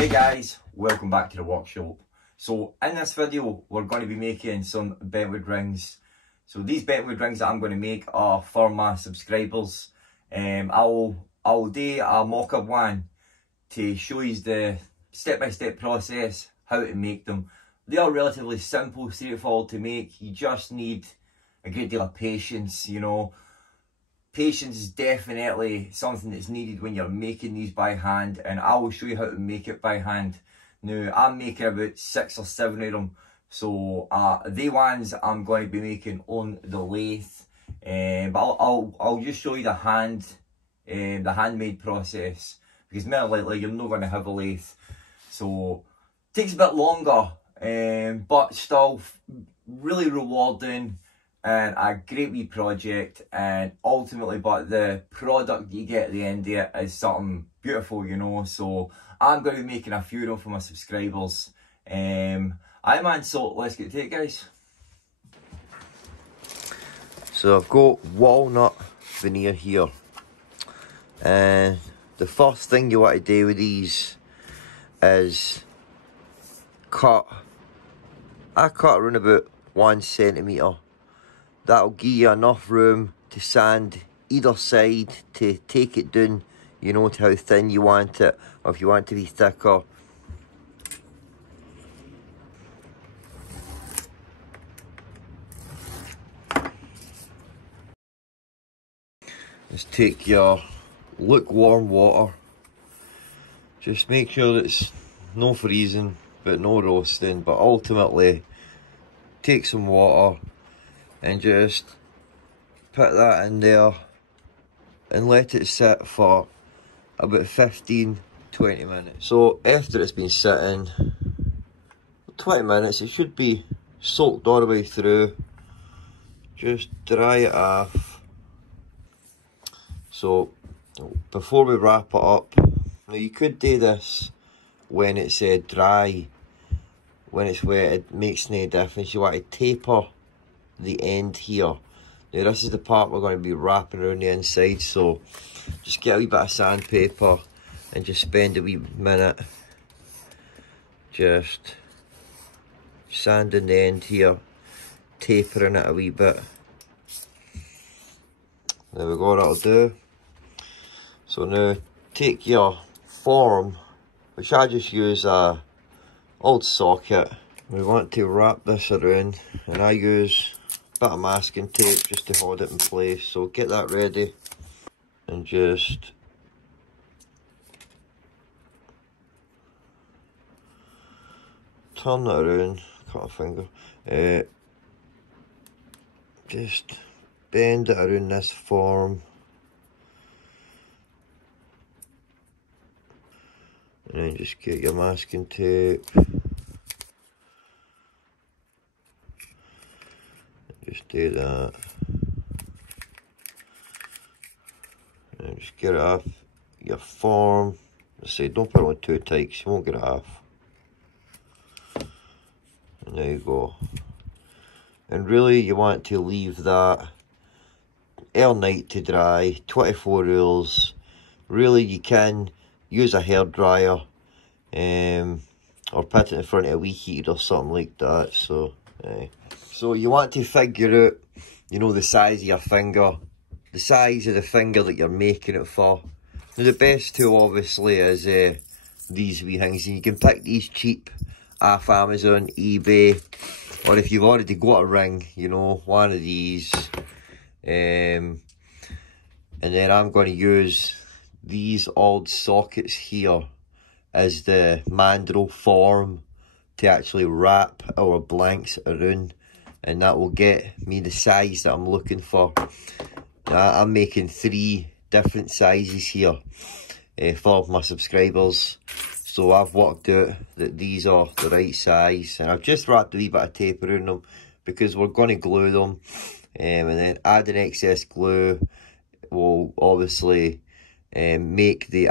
Hey guys, welcome back to the workshop. So in this video we're going to be making some bentwood rings. So these bentwood rings that I'm going to make are for my subscribers. I'll do a mock-up one to show you the step-by-step process, how to make them. They are relatively simple, straightforward to make. You just need a great deal of patience, you know. Patience is definitely something that's needed when you're making these by hand, and I will show you how to make it by hand. Now, I'm making about 6 or 7 of them, so the ones I'm going to be making on the lathe, but I'll just show you the handmade process, because more likely you're not going to have a lathe, so it takes a bit longer, but still really rewarding. And a great wee project, and ultimately, but the product you get at the end of it is something beautiful, you know. So I'm going to be making a few of them for my subscribers. Man, so let's get to it, guys. So I've got walnut veneer here, and the first thing you want to do with these is cut around about 1 centimetre. That'll give you enough room to sand either side to take it down, you know, to how thin you want it, or if you want it to be thicker. Just take your lukewarm water. Just make sure it's no freezing, but no roasting, but ultimately take some water and just put that in there and let it sit for about 15-20 minutes. So after it's been sitting 20 minutes, it should be soaked all the way through. Just dry it off. So before we wrap it up, now you could do this when it's dry. When it's wet, it makes no difference. You want to taper the end here. Now this is the part we're going to be wrapping around the inside, so just get a wee bit of sandpaper and just spend a wee minute just sanding the end here, tapering it a wee bit. There we go, that'll do. So now take your form, which I just use a old socket. We want to wrap this around, and I use a bit of masking tape just to hold it in place. So get that ready and just turn it around, cut a finger, just bend it around this form, and then just get your masking tape. Just do that, and just get it off your form. I say don't put it on too tight, 'cause you won't get it off. And there you go. And really you want to leave that overnight to dry, 24 hours. Really you can use a hairdryer, or put it in front of a wee heater or something like that. So you want to figure out, you know, the size of your finger, the size of the finger that you're making it for. Now the best tool obviously is these wee things, and you can pick these cheap off Amazon, eBay, or if you've already got a ring, you know, one of these. And then I'm going to use these old sockets here as the mandrel form to actually wrap our blanks around, and that will get me the size that I'm looking for. Now, I'm making 3 different sizes here for my subscribers, so I've worked out that these are the right size, and I've just wrapped a wee bit of tape around them because we're going to glue them, and then adding excess glue will obviously make the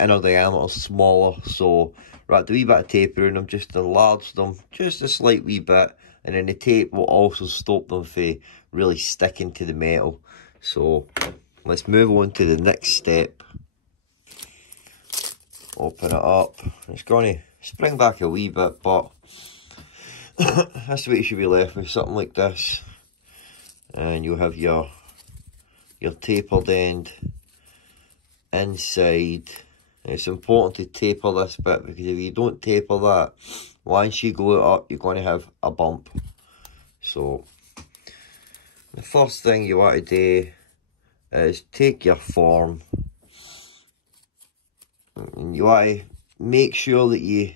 inner diameter smaller. So wrapped a wee bit of tape around them just to enlarge them just a slight wee bit, and then the tape will also stop them from really sticking to the metal. So let's move on to the next step. open it up. It's going to spring back a wee bit, but that's what you should be left with, something like this. And you'll have your tapered end inside. And it's important to taper this bit, because if you don't taper that, once you glue it up, you're going to have a bump. So the first thing you want to do is take your form, and you want to make sure that you,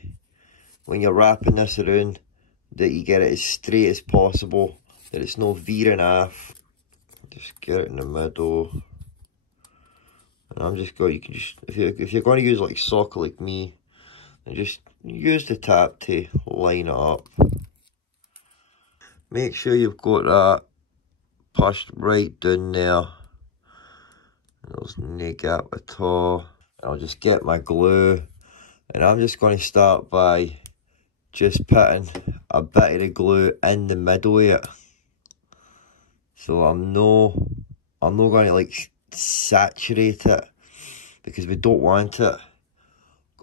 when you're wrapping this around, that you get it as straight as possible, that it's no veering off. Just get it in the middle. And I'm just going, you can just, if you're going to use like socket like me, then just use the tap to line it up. Make sure you've got that pushed right down there. There's no gap at all. I'll just get my glue, and I'm just going to start by just putting a bit of the glue in the middle of it. So I'm not going to like saturate it, because we don't want it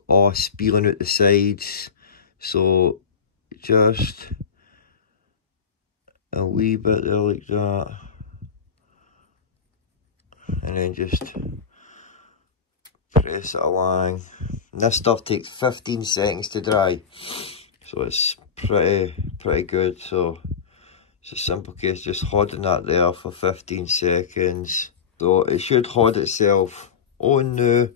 all spilling out the sides. So just a wee bit there like that, and then just press it along. And this stuff takes 15 seconds to dry, so it's pretty good. So it's a simple case, just holding that there for 15 seconds. So it should hold itself on now.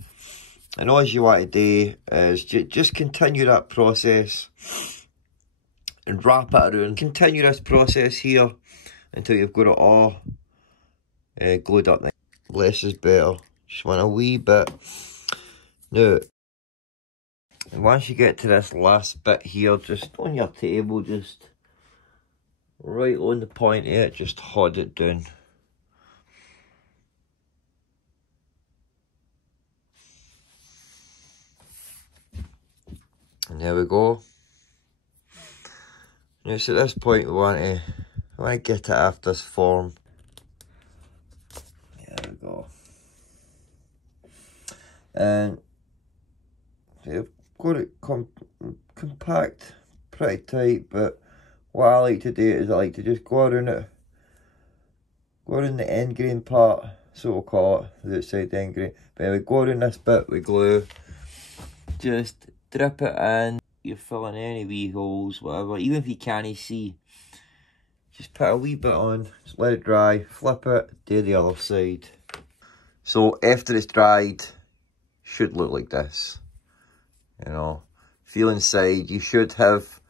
And all you want to do is just continue that process and wrap it around. Continue this process here until you've got it all glued up. Less is better. Just want a wee bit. Now, once you get to this last bit here, just on your table, just right on the point of it, just hold it down. And there we go. Now, so at this point, we want to get it off this form. There we go. And you've got it compact, pretty tight, but what I like to do is I like to just go around it, go around the end grain part, so we'll call it, the outside end grain. But anyway, go around this bit with glue, just drip it in. You're filling any wee holes, whatever, even if you can't see, just put a wee bit on, just let it dry, flip it, do the other side. So after it's dried, should look like this. You know, feel inside, you should have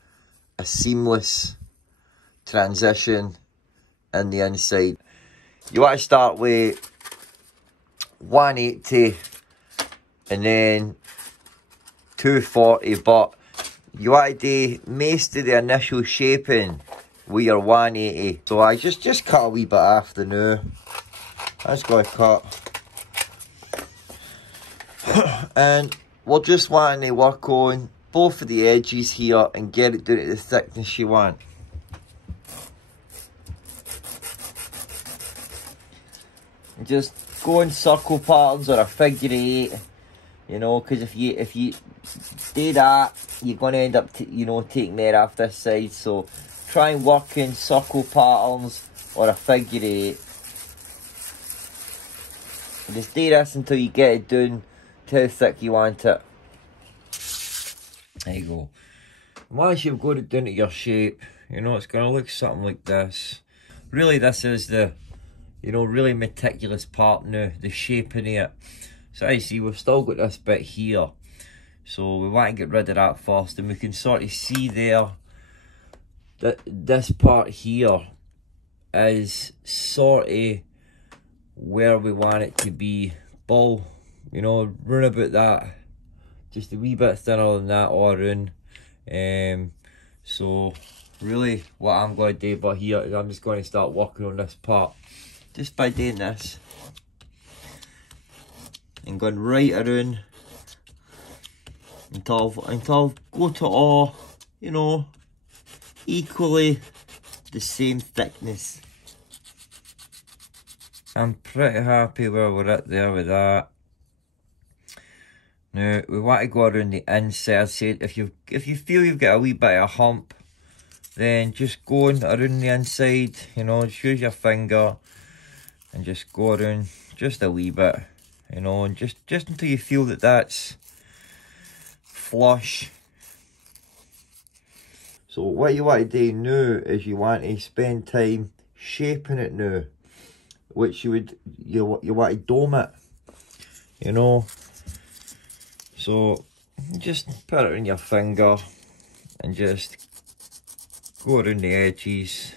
a seamless transition in the inside. You want to start with 180 and then 240, but you want to do most of the initial shaping with your 180. So I just cut a wee bit off the now. I just got to cut. And we're just wanting to work on both of the edges here and get it down to the thickness you want. And just go in circle patterns or a figure 8, you know, because if you do that, you're going to end up taking more off this side. So try and work in circle patterns or a figure 8. And just do this until you get it down to how thick you want it. There you go. Once you've got it down to your shape, you know, it's going to look something like this. Really, this is the, really meticulous part now, the shaping of it. So as you see, we've still got this bit here. So we want to get rid of that first, and we can sort of see there that this part here is sort of where we want it to be. Ball, round about that, just a wee bit thinner than that all around. So really what I'm going to do but here is I'm just going to start working on this part just by doing this and going right around until I've got it all, equally the same thickness. I'm pretty happy where we're at there with that. Now we want to go around the inside. Say if you feel you've got a wee bit of a hump, then just going around the inside, you know, just use your finger and just go around just a wee bit, you know, and just until you feel that that's flush. So what you want to do now is you want to spend time shaping it now, which you want to dome it, you know. So just put it in your finger and just go around the edges.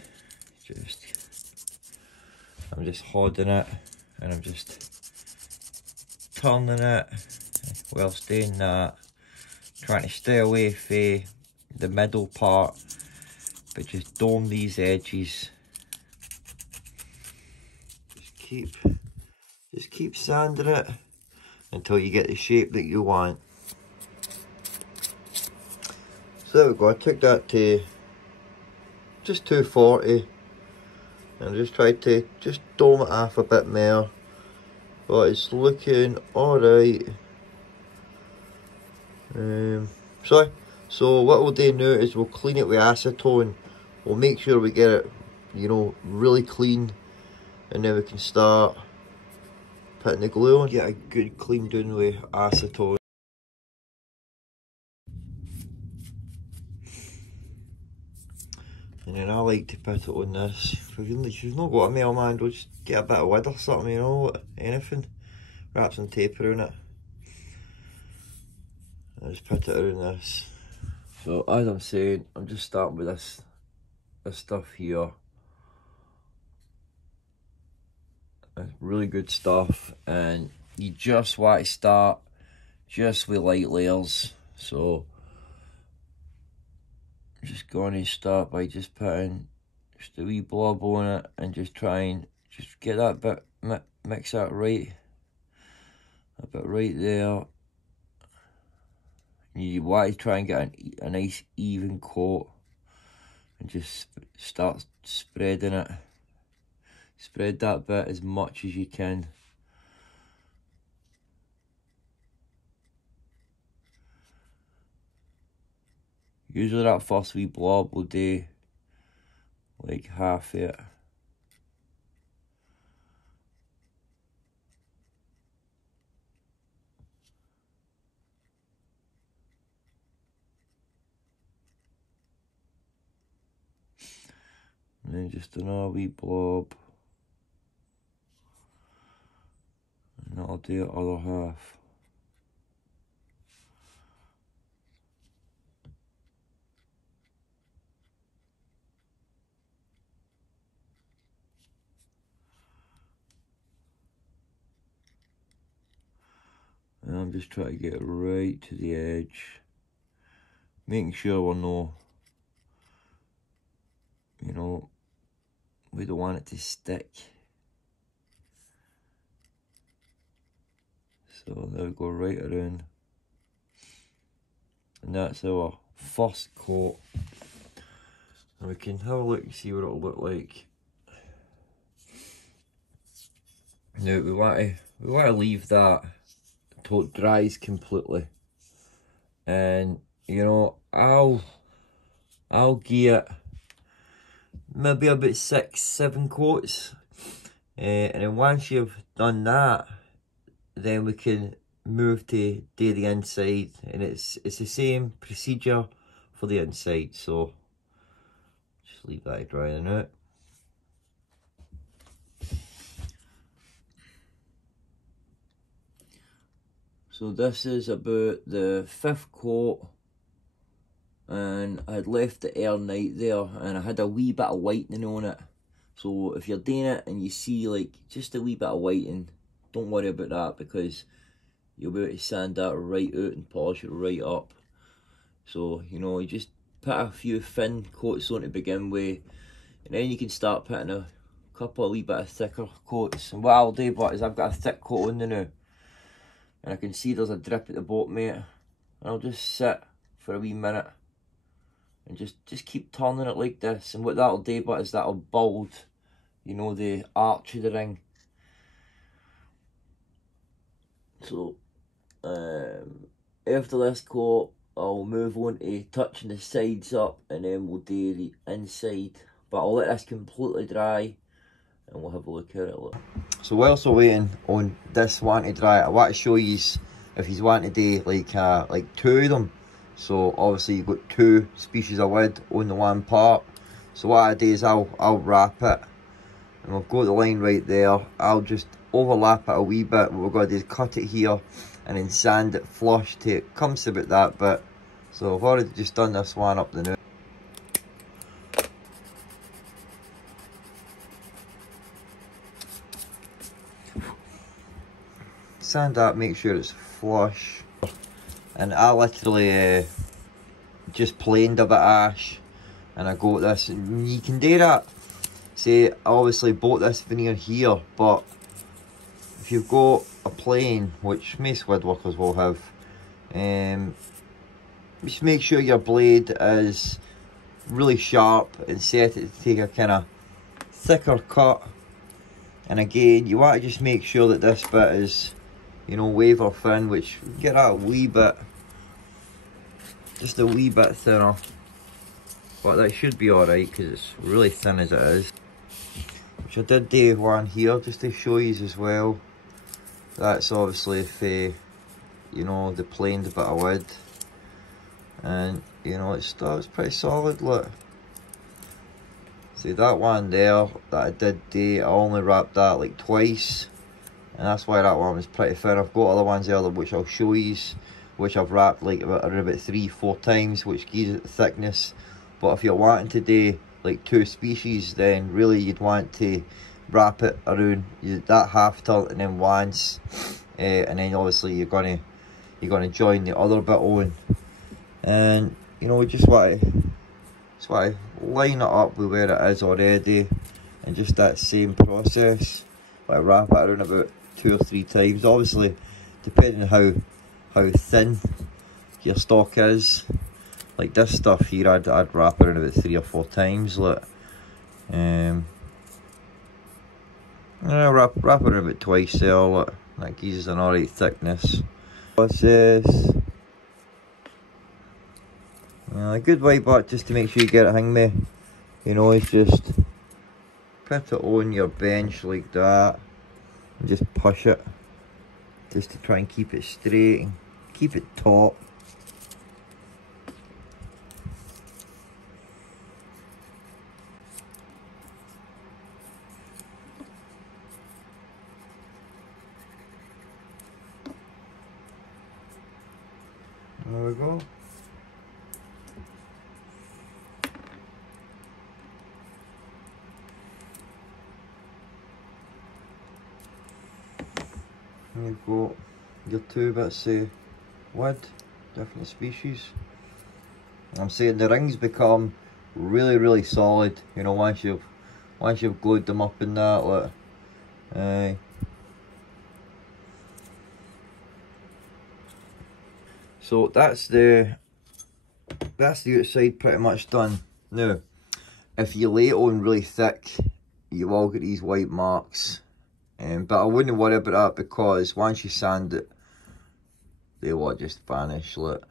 I'm just holding it and I'm just turning it whilst doing that, trying to stay away from the middle part, but just dome these edges. Just keep sanding it until you get the shape that you want. So there we go, I took that to just 240 and just tried to just dome it off a bit more, but it's looking alright. So what we'll do now is we'll clean it with acetone. We'll make sure we get it, you know, really clean, and then we can start putting the glue on. Get a good clean down with acetone. And then I like to put it on this. If you've not got a metal man, just get a bit of wood or something, you know, anything. Wrap some tape around it. I just put it around this. So as I'm saying, I'm just starting with this stuff here. It's really good stuff, and you just want to start just with light layers. So I'm just going to start by just putting just a wee blob on it and just try and just get that bit, mix that right, a bit right there. You want to try and get a nice even coat and just start spreading it. Spread that bit as much as you can. Usually that first wee blob will do like half it. And then just another wee blob. And that'll do the other half. And I'm just trying to get it right to the edge. Making sure we're no, you know, we don't want it to stick. So there we go, right around. And that's our first coat. And we can have a look and see what it'll look like. Now we want to leave that until it dries completely. And you know, I'll give it maybe about 6-7 coats. And then once you've done that, then we can move to do the inside, and it's the same procedure for the inside. So just leave that drying out. So this is about the 5th coat, and I had left it overnight there, and I had a wee bit of whitening on it. So if you're doing it and you see like just a wee bit of whitening, don't worry about that, because you'll be able to sand that right out and polish it right up. So, you know, you just put a few thin coats on to begin with, and then you can start putting a couple of wee bit of thicker coats. And what I'll do, but is I've got a thick coat on there now, and I can see there's a drip at the bottom of it, and I'll just sit for a wee minute and just keep turning it like this. And what that'll do, but is that'll build, you know, the arch of the ring. So after this coat, I'll move on to touching the sides up, and then we'll do the inside. But I'll let this completely dry and we'll have a look at it. Look. So whilst we're waiting on this one to dry, I want to show you if you want to do like two of them. So obviously you've got two species of wood on the one part. So what I do is I'll wrap it, and we've got the line right there. I'll just overlap it a wee bit. What we're going to do is cut it here and then sand it flush till it comes to about that bit. So I've already just done this one up the new. Sand that, make sure it's flush. And I literally just planed a bit of ash, and I got this, and you can do that. See, I obviously bought this veneer here, but if you've got a plane, which most woodworkers will have, just make sure your blade is really sharp and set it to take a kind of thicker cut. And again, you want to just make sure that this bit is, you know, waver thin, which get that a wee bit, just a wee bit thinner. But that should be alright because it's really thin as it is. Which I did do one here just to show you as well. That's obviously if, you know, the planed bit of wood. And, you know, it's pretty solid, look. See that one there that I did do, I only wrapped that like twice. And that's why that one was pretty thin. I've got other ones there which I'll show you, which I've wrapped like about 3-4 times, which gives it the thickness. But if you're wanting to do like two species, then really you'd want to wrap it around that half tilt and then once, and then obviously you're gonna join the other bit on, and you know, just want to line it up with where it is already, and just that same process, like wrap it around about 2 or 3 times. Obviously, depending on how thin your stock is. Like this stuff here, I'd wrap it around about 3 or 4 times. Look, yeah, wrap it around about twice there. Look, that gives us an alright thickness. Process. A good way back just to make sure you get it hang me, you know, is just put it on your bench like that and just push it, just to try and keep it straight and keep it taut. There we go. There you go, your 2 bits of wood, different species. I'm saying the rings become really solid, you know, once you've glued them up in that, look. So that's the outside pretty much done. Now, if you lay it on really thick, you will get these white marks. But I wouldn't worry about that, because once you sand it, they will just vanish, look.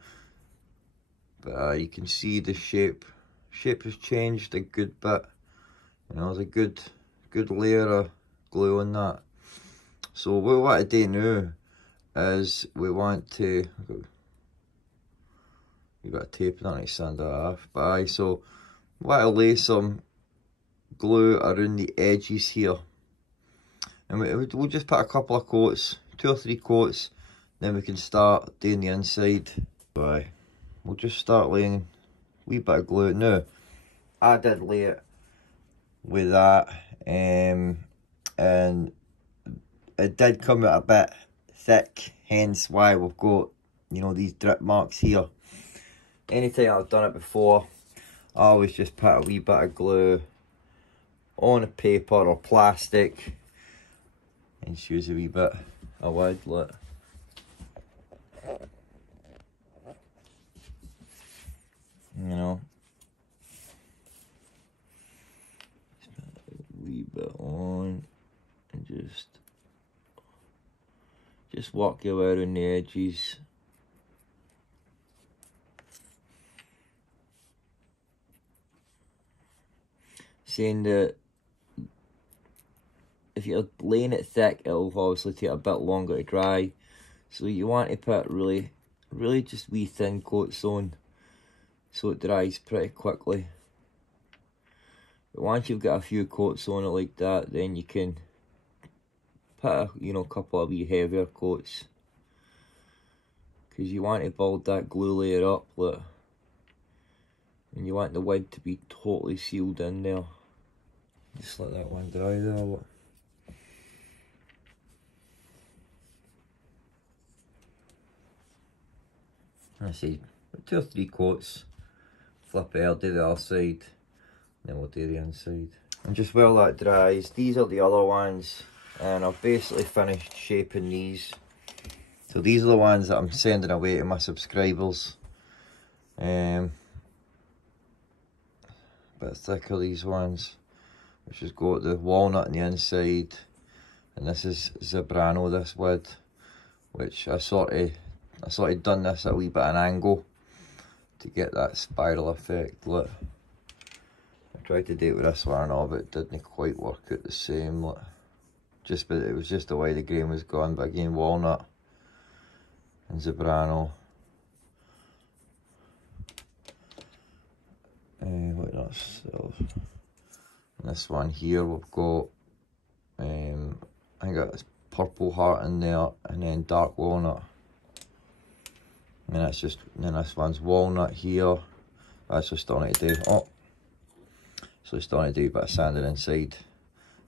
But you can see the shape has changed a good bit. You know, there's a good layer of glue on that. So what we want to do now is we want to, we've got a tape on it to sand that off. But aye, so we want to lay some glue around the edges here. And we'll just put a couple of coats, 2 or 3 coats, then we can start doing the inside. Aye, we'll just start laying a wee bit of glue. Now, I did lay it with that, and it did come out a bit thick, hence why we've got, you know, these drip marks here. Anytime I've done it before, I always just put a wee bit of glue on a paper or plastic and use a wee bit of wood, look. You know, just put a wee bit on and just work your way around the edges. saying that if you're laying it thick, it'll obviously take a bit longer to dry. So you want to put really just wee thin coats on so it dries pretty quickly. But once you've got a few coats on it like that, then you can put a couple of wee heavier coats, because you want to build that glue layer up, look, and you want the wood to be totally sealed in there. Just let that one dry there, look. I see 2 or 3 coats, flip it, I'll do the other side, then we'll do the inside. And just while that dries, these are the other ones, and I've basically finished shaping these. So these are the ones that I'm sending away to my subscribers. Bit thicker, these ones, which has got the walnut on the inside, and this is Zebrano, this wood, which I sort of done this at a wee bit of an angle to get that spiral effect. Look, I tried to do it with this one and all, but it didn't quite work out the same. Look, but it was just the way the grain was gone. But again, walnut and Zebrano. What else? And this one here we've got, I think it's purple heart in there, and then dark walnut. And then this one's walnut here. That's just starting to do. Oh, so it's starting to do a bit of sanding inside.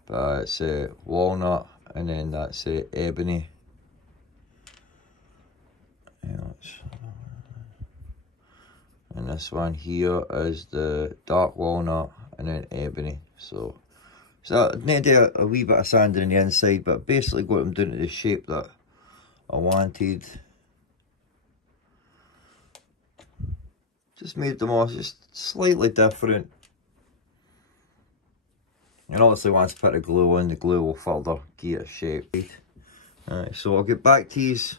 But it's walnut, and then that's ebony. And this one here is the dark walnut, and then ebony. So I need to do a wee bit of sanding on the inside, but basically what I'm doing to the shape that I wanted. Just made them all just slightly different. And obviously once I put the glue on, the glue will further give it a shape. Alright, so I'll get back to these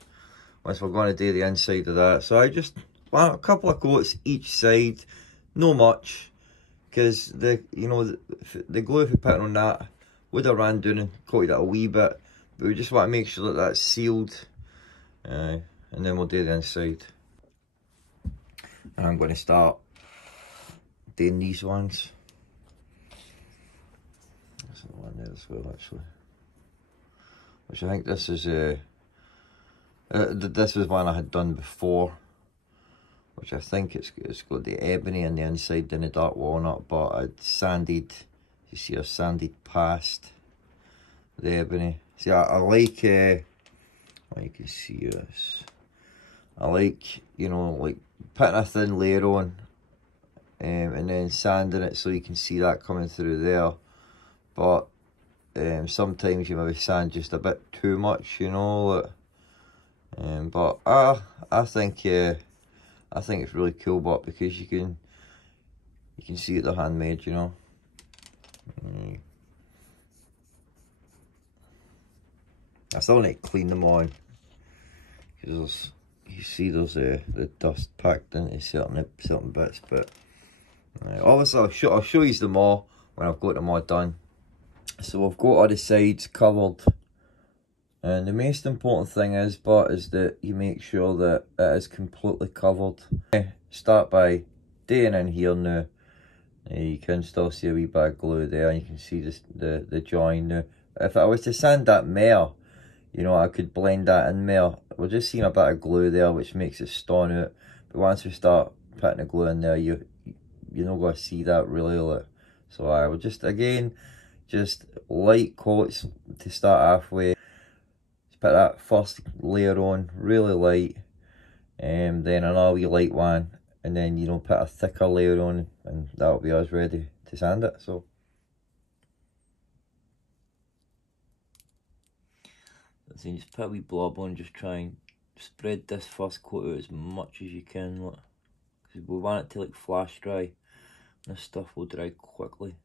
once we're going to do the inside of that. So I just want a couple of coats each side, no much, because the glue, if you put it on that, would have ran down and coated it a wee bit, but we just want to make sure that that's sealed, and then we'll do the inside. And I'm going to start doing these ones. There's the one there as well, actually. Which I think this is this was one I had done before, which I think it's got the ebony on the inside and the dark walnut, but I'd sanded. You see, I sanded past the ebony. See, I like. Well, you can see this. I like, like putting a thin layer on, and then sanding it so you can see that coming through there. But sometimes you maybe sand just a bit too much, but I think it's really cool, but because you can see it, they're handmade, I still need to clean them on, because you see there's the dust packed into certain bits. But obviously I'll show you them all when I've got them all done. So we've got all the sides covered, and the most important thing is that you make sure that it is completely covered. Start by doing in here now. You can still see a wee bit of glue there, and you can see the join now. If I was to sand that more, I could blend that in more. We're just seeing a bit of glue there, which makes it stand out. But once we start putting the glue in there, you're not going to see that really. So I will just light coats to start off with. Just put that first layer on, really light, and then another wee light one, and then put a thicker layer on, and that'll be us ready to sand it. So just put a wee blob on, just try and spread this first coat out as much as you can, because we want it to flash dry. This stuff will dry quickly.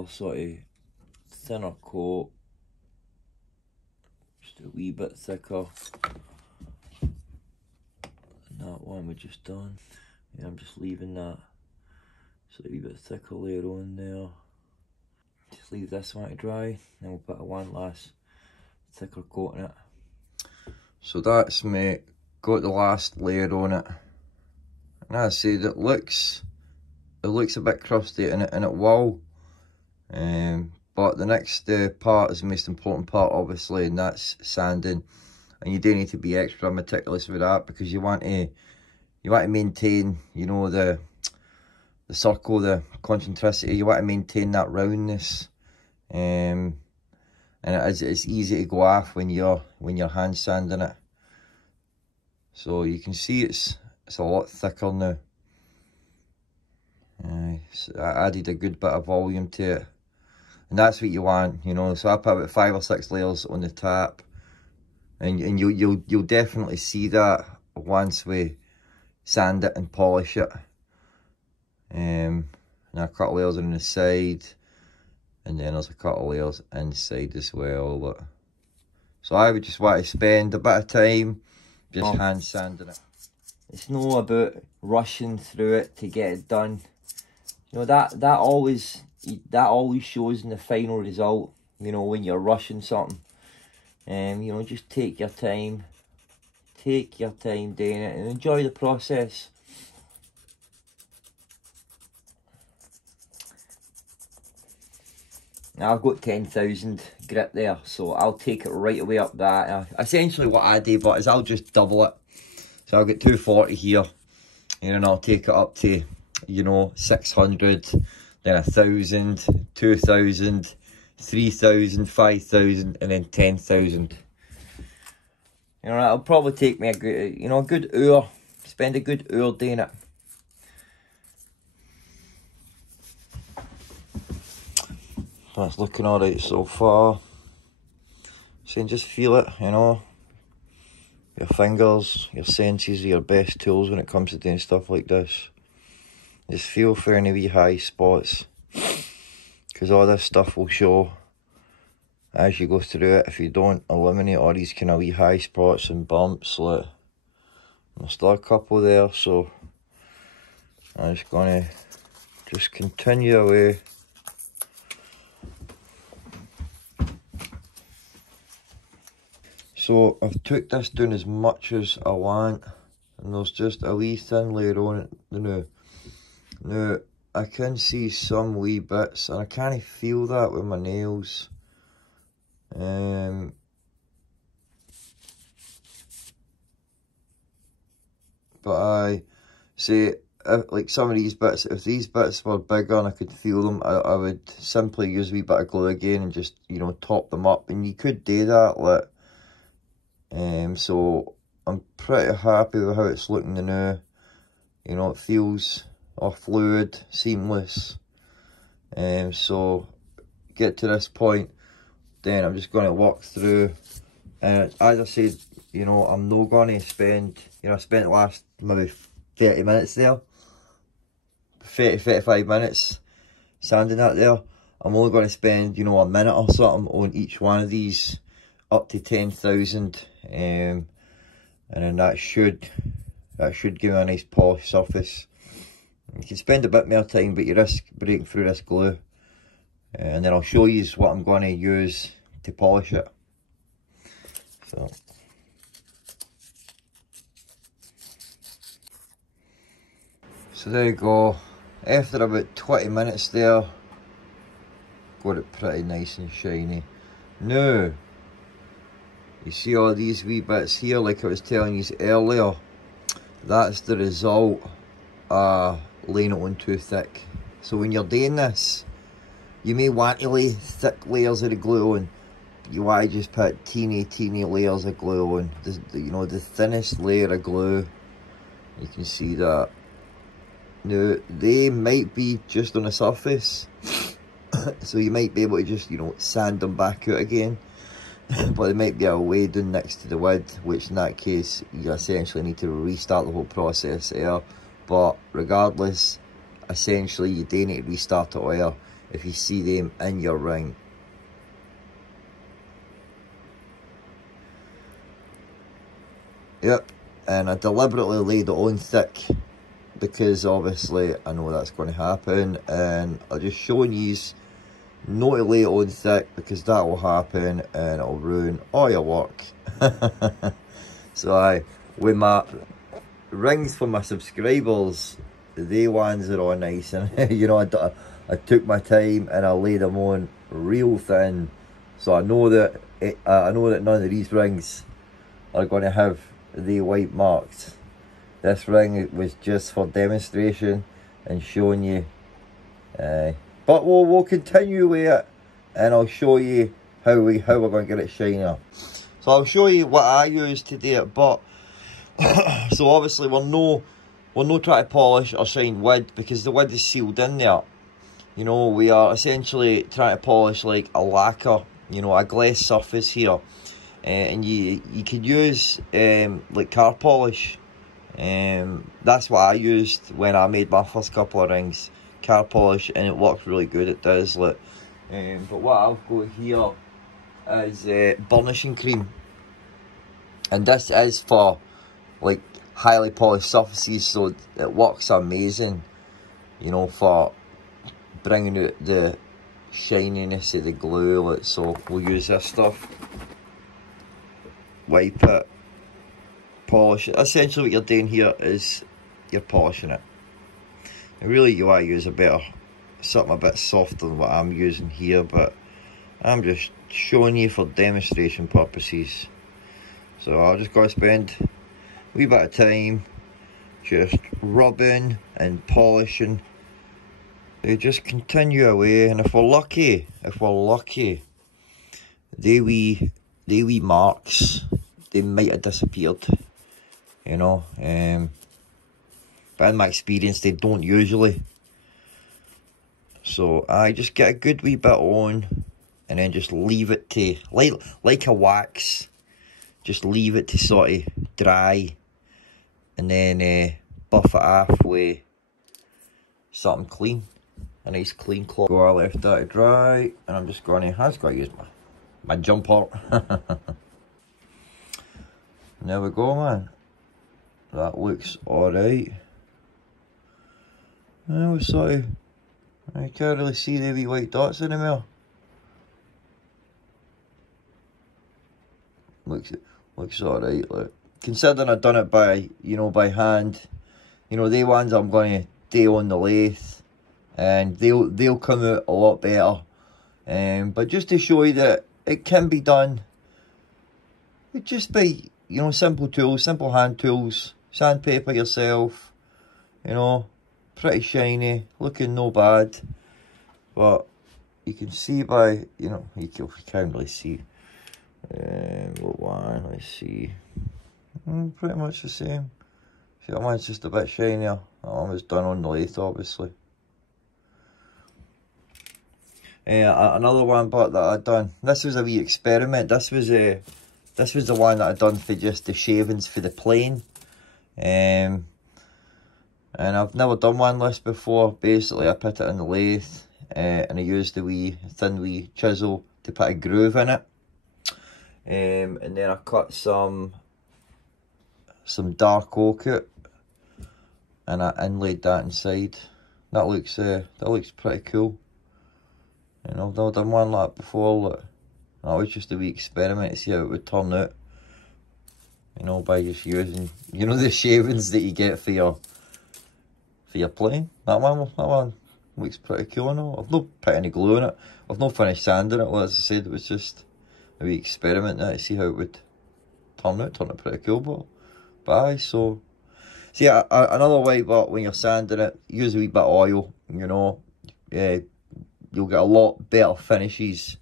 another sort of thinner coat, just a wee bit thicker than that one we just done. Yeah, I'm just leaving that so a wee bit thicker layer on there. Just leave this one to dry, then we'll put a one last thicker coat on it. So that's me, got the last layer on it. And as I said, it looks a bit crusty and it will. But the next part is the most important part, obviously, and that's sanding. And you do need to be extra meticulous with that, because you want to maintain, you know, the circle, the concentricity. You want to maintain that roundness, and it's easy to go off when you're hand sanding it. So you can see it's a lot thicker now. So I added a good bit of volume to it, and that's what you want, you know. So I put about 5 or 6 layers on the top, and you'll definitely see that once we sand it and polish it. And a couple of layers on the side, and then there's a couple of layers inside as well. So I would just want to spend a bit of time just hand sanding it. It's not about rushing through it to get it done. You know, that always shows in the final result, you know, when you're rushing something. You know, just take your time doing it and enjoy the process. Now I've got 10,000 grit there, so I'll take it right away up that. Essentially what I do, but is I'll just double it. So I'll get 240 here, and then I'll take it up to, you know, 600, then 1,000, 2,000, 3,000, 5,000, and then 10,000. You know, it'll probably take me a good hour. Spend a good hour doing it. That's looking alright so far. So just feel it, you know. Your fingers, your senses are your best tools when it comes to doing stuff like this. Just feel for any wee high spots, because all this stuff will show as you go through it. If you don't eliminate all these kind of wee high spots and bumps, like there's still a couple there, so I'm just gonna continue away. So I've took this down as much as I want, and there's just a wee thin layer on it now. I can see some wee bits, and I can't feel that with my nails. But I say, like some of these bits, if these bits were bigger and I could feel them, I would simply use a wee bit of glue again and just, you know, top them up. And you could do that, like. So I'm pretty happy with how it's looking now. You know, it feels all fluid, seamless. So get to this point, then I'm just going to walk through. And as I said, you know, I'm not going to spend, you know, I spent the last maybe 30 minutes there, 35 minutes sanding that there. I'm only going to spend, you know, a minute or something on each one of these, up to 10,000, and then that should give me a nice polished surface. You can spend a bit more time, but you risk breaking through this glue. And then I'll show you what I'm going to use to polish it. So there you go. After about 20 minutes there, got it pretty nice and shiny. Now, you see all these wee bits here, like I was telling you earlier, that's the result of laying it on too thick. So when you're doing this, you may want to lay thick layers of the glue on. You want to just put teeny layers of glue on. You know, the thinnest layer of glue. You can see that. Now, they might be just on the surface. So you might be able to just, you know, sand them back out again. But they might be a way down next to the wood, which in that case, you essentially need to restart the whole process there. But regardless, essentially you do need to restart it all. if you see them in your ring. Yep, and I deliberately laid it on thick because obviously I know that's going to happen, and I'm just showing you not to lay it on thick because that will happen and it'll ruin all your work. So with my rings for my subscribers, they ones are all nice, and you know, I took my time and I laid them on real thin, so I know that none of these rings are going to have the white marks. This ring was just for demonstration and showing you, but we'll continue with it, and I'll show you how we're going to get it shinier. So I'll show you what I use to do it, but so obviously we're no trying to polish or shine wood because the wood is sealed in there. You know, we are essentially trying to polish like a lacquer, you know, a glass surface here. And you could use like car polish. That's what I used when I made my first couple of rings, car polish, and it works really good. It does. Like, but what I've got here is burnishing cream, and this is for like highly polished surfaces, so it works amazing, you know, for bringing out the shininess of the glue. Like, so we'll use this stuff. Wipe it, polish it. Essentially what you're doing here is you're polishing it. And really you want to use something a bit softer than what I'm using here, but I'm just showing you for demonstration purposes. So I'm just going to spend a wee bit of time just rubbing and polishing. They just continue away, and if we're lucky, they wee marks, they might have disappeared, you know, but in my experience they don't usually. So I just get a good wee bit on and then just leave it to, like a wax, just leave it to sort of dry, and then buff it off with something clean, a nice clean cloth. So I left that to dry, and I'm just going to, use my jumper. There we go, man. That looks alright. I can't really see the wee white dots anymore. Looks alright. Look, considering I've done it by hand, you know, the ones I'm going to do on the lathe, and they'll come out a lot better. But just to show you that it can be done with just by, you know, simple tools, simple hand tools, sandpaper yourself, you know, pretty shiny, looking no bad. But you can see by, you know, you can't really see. What one? Let's see. Pretty much the same. See, that one's just a bit shinier. That one was done on the lathe, obviously. Another one but that I'd done. This was a wee experiment. This was the one that I'd done for just the shavings for the plane. And I've never done one like this before. Basically, I put it in the lathe, and I used the thin wee chisel to put a groove in it. And then I cut some dark oak out, and I inlaid that inside. That looks pretty cool. You know, I've never done one like that before. Look. That was just a wee experiment to see how it would turn out. You know, by just using, you know, the shavings that you get for your plane. That one looks pretty cool. No, I've not put any glue on it. I've not finished sanding it. Well, as I said, it was just a wee experiment to see how it would turn out. Turn out pretty cool, but aye. So, see, another way, but when you're sanding it, use a wee bit of oil. You know, you'll get a lot better finishes,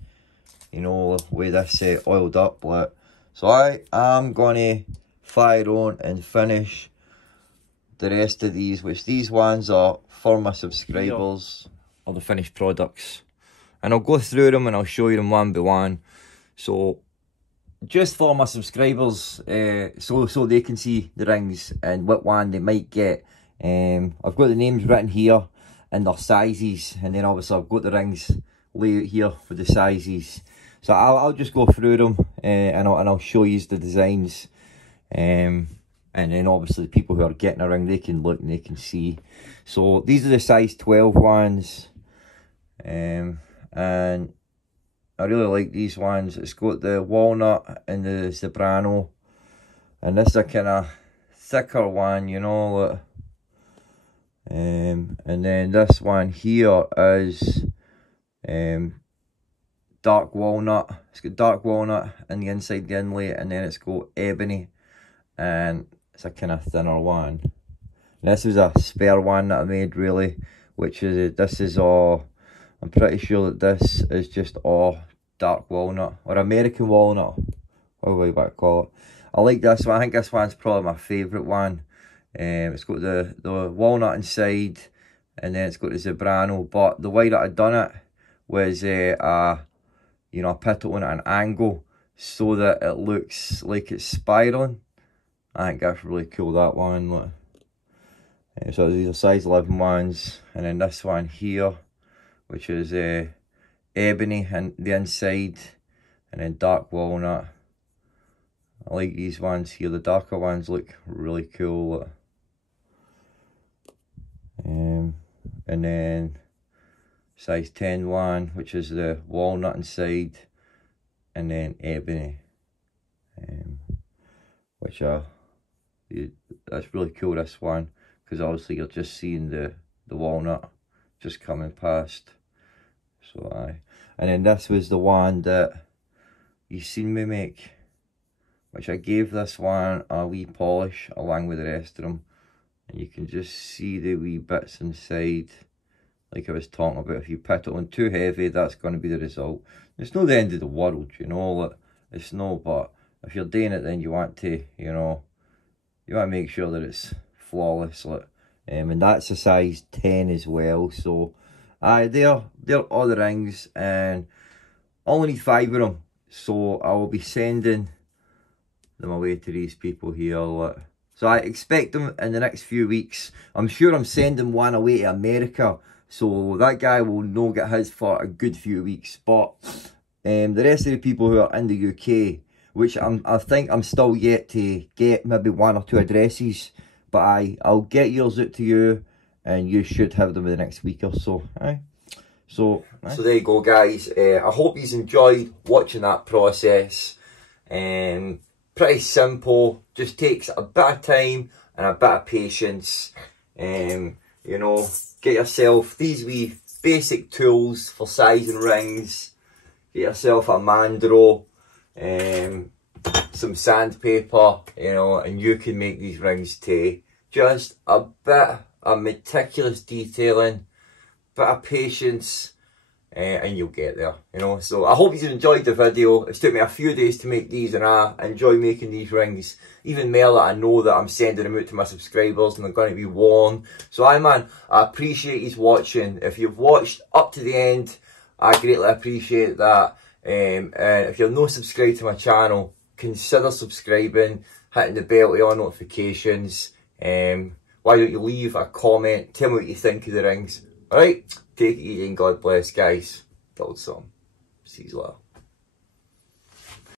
you know, with this oiled up. Like. So I am going to fire on and finish the rest of these, which these ones are for my subscribers, are the finished products. And I'll go through them and I'll show you them one by one. So just for my subscribers, so they can see the rings and what one they might get. I've got the names written here. and their sizes, and then obviously I've got the rings layout here for the sizes. So I'll just go through them and I'll show you the designs, and then obviously the people who are getting a ring, they can look and they can see. So these are the size 12 ones, and I really like these ones. It's got the walnut and the zebrano, and this is a kind of thicker one, you know. And then this one here is dark walnut. It's got dark walnut in the inside the inlay, and then it's got ebony, and it's a kind of thinner one. This was a spare one that I made, really, which is, this is all, I'm pretty sure that this is just all dark walnut, or American walnut, whatever you want to call it. I like this one. I think this one's probably my favourite one. It's got the walnut inside, and then it's got the zebrano, but the way that I done it was, you know, I put it on at an angle so that it looks like it's spiraling. I think that's really cool, that one. Look. So these are size 11 ones, and then this one here, which is ebony and the inside, and then dark walnut. I like these ones here. The darker ones look really cool. Look. And then size 10 one, which is the walnut inside, and then ebony, which that's really cool, this one, because obviously you're just seeing the walnut just coming past. So and then this was the one that you seen me make, which I gave this one a wee polish along with the rest of them, and you can just see the wee bits inside. Like I was talking about, if you put it on too heavy, that's going to be the result. It's not the end of the world, you know, it's no, but if you're doing it, then you want to, you know, you want to make sure that it's flawless. And that's a size 10 as well. So they're all the rings, and I only need 5 of them. So I will be sending them away to these people here. So I expect them in the next few weeks. I'm sure I'm sending one away to America, so that guy will not get his for a good few weeks. But the rest of the people who are in the UK, which I think I'm still yet to get maybe 1 or 2 addresses, but I'll get yours out to you, and you should have them in the next week or so. So there you go, guys. I hope you enjoyed watching that process. Pretty simple, just takes a bit of time and a bit of patience. You know, get yourself these wee basic tools for sizing rings. Get yourself a mandrel, some sandpaper, you know, and you can make these rings too. Just a bit of meticulous detailing, bit of patience, and you'll get there, you know. So I hope you enjoyed the video. It's took me a few days to make these, and I enjoy making these rings even more that I know that I'm sending them out to my subscribers and they're going to be worn. So man, I appreciate you watching. If you've watched up to the end, I greatly appreciate that. And if you're not subscribed to my channel, consider subscribing, hitting the bell to all notifications. Why don't you leave a comment, tell me what you think of the rings. Alright, take it easy and God bless, guys. Build some. See you later.